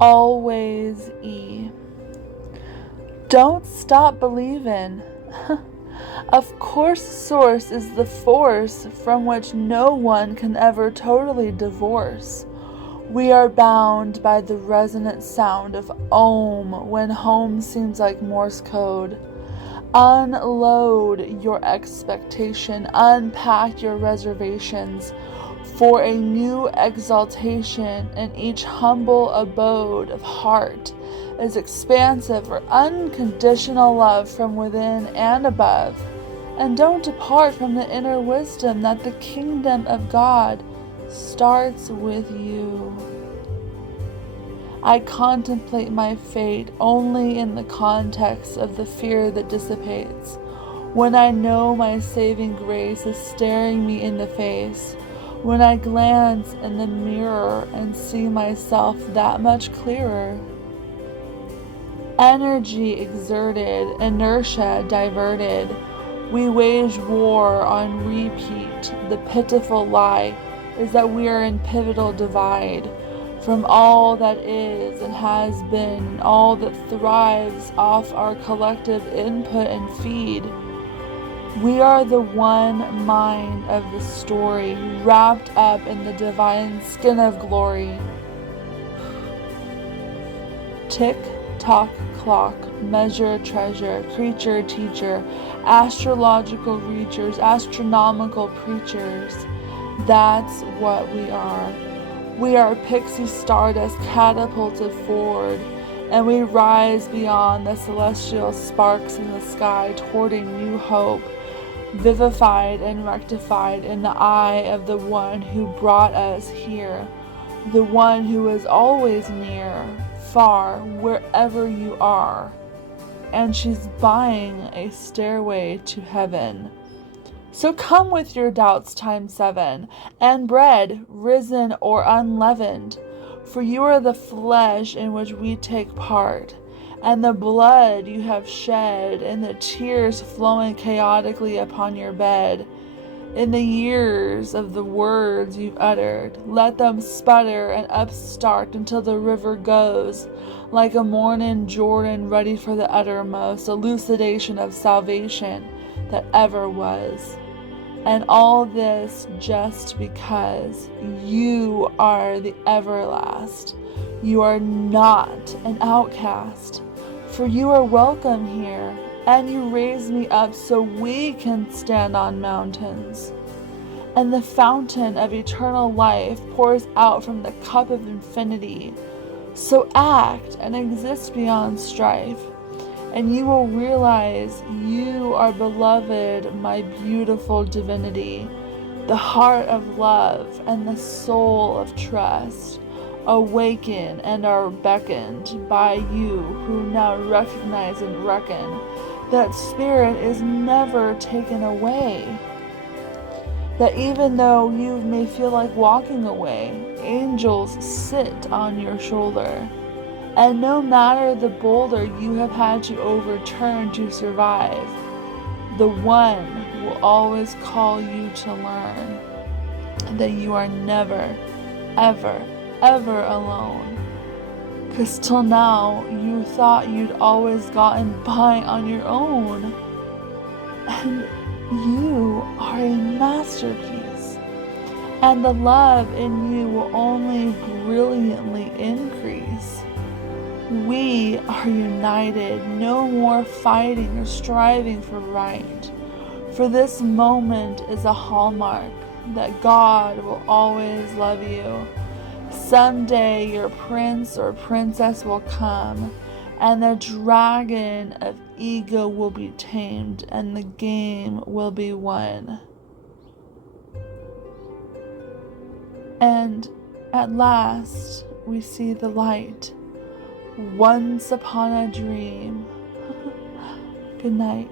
always E. Don't stop believin'. Of course, Source is the force from which no one can ever totally divorce. We are bound by the resonant sound of Om when home seems like Morse code. Unload your expectation, unpack your reservations for a new exaltation in each humble abode of heart is expansive or unconditional love from within and above. And don't depart from the inner wisdom that the kingdom of God starts with you. I contemplate my fate only in the context of the fear that dissipates, when I know my saving grace is staring me in the face, when I glance in the mirror and see myself that much clearer. Energy exerted, inertia diverted. We wage war on repeat. The pitiful lie is that we are in pivotal divide from all that is and has been, all that thrives off our collective input and feed. We are the one mind of the story, wrapped up in the divine skin of glory. Tick, tock, clock, measure, treasure, creature, teacher, astrological reachers, astronomical preachers. That's what we are. We are pixie stardust catapulted forward, and we rise beyond the celestial sparks in the sky toward a new hope, vivified and rectified in the eye of the one who brought us here, the one who is always near, far, wherever you are. And she's buying a stairway to heaven. So come with your doubts times 7, and bread, risen or unleavened, for you are the flesh in which we take part, and the blood you have shed, and the tears flowing chaotically upon your bed. In the years of the words you've uttered, let them sputter and upstart until the river goes, like a morning Jordan ready for the uttermost elucidation of salvation that ever was. And all this just because you are the everlast. You are not an outcast, for you are welcome here, and you raise me up so we can stand on mountains. And the fountain of eternal life pours out from the cup of infinity. So act and exist beyond strife, and you will realize you are beloved, my beautiful divinity, the heart of love and the soul of trust. Awaken and are beckoned by you who now recognize and reckon that spirit is never taken away. That even though you may feel like walking away, angels sit on your shoulder. And no matter the boulder you have had to overturn to survive, the one will always call you to learn that you are never, ever, ever alone. 'Cause till now you thought you'd always gotten by on your own. And you are a masterpiece. And the love in you will only brilliantly increase. We are united, no more fighting or striving for right. For this moment is a hallmark that God will always love you. Someday your prince or princess will come, and the dragon of ego will be tamed, and the game will be won. And at last we see the light. Once upon a dream. Good night.